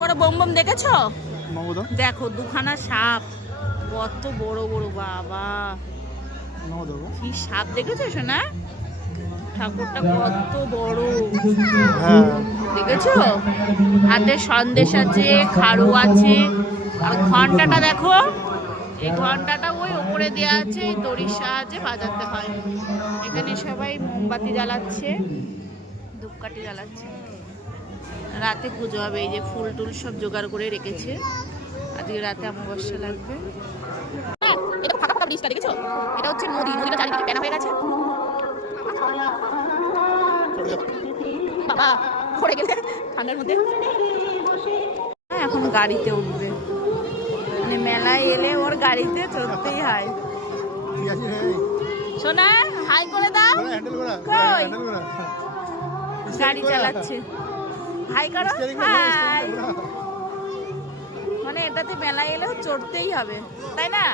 বড় bomb bomb দেখেছো? দেখো দুখানা সাপ, কত বড় বড়, বাবা কি সাপ দেখেছো সোনা? ঠাকুরটা কত বড় দেখেছো? হাতে সন্দেশ আছে, খাড়ু আছে, আর ঘন্টাটা দেখো, এই ঘন্টাটা ওই উপরে দেওয়া আছে, এই দড়ির সাহায্যে বাজাতে হয়। এখানে সবাই মোমবাতি জ্বালাচ্ছে, ধূপকাঠি জ্বালাচ্ছে, রাতে পুজো হবে। এই যে ফুল টুল সব জোগাড় করে রেখেছে, আজকে রাতে অমাবস্যা লাগবে। এটা ফাঁকা ফাঁকা ব্রিজটা দেখেছো? এটা হচ্ছে নদী, নদীটা চারিদিকে প্যানা হয়ে গেছে। বাবা পড়ে গেলে ঠান্ডার মধ্যে। এখন গাড়িতে উঠবে, মানে মেলায় এলে ওর গাড়িতে চড়তেই হয়। সোনা হাই করে দাও, কই গাড়ি চালাচ্ছে, হাই করো, হাই। মানে এটাতে মেলায় এলেও চড়তেই হবে, তাই না?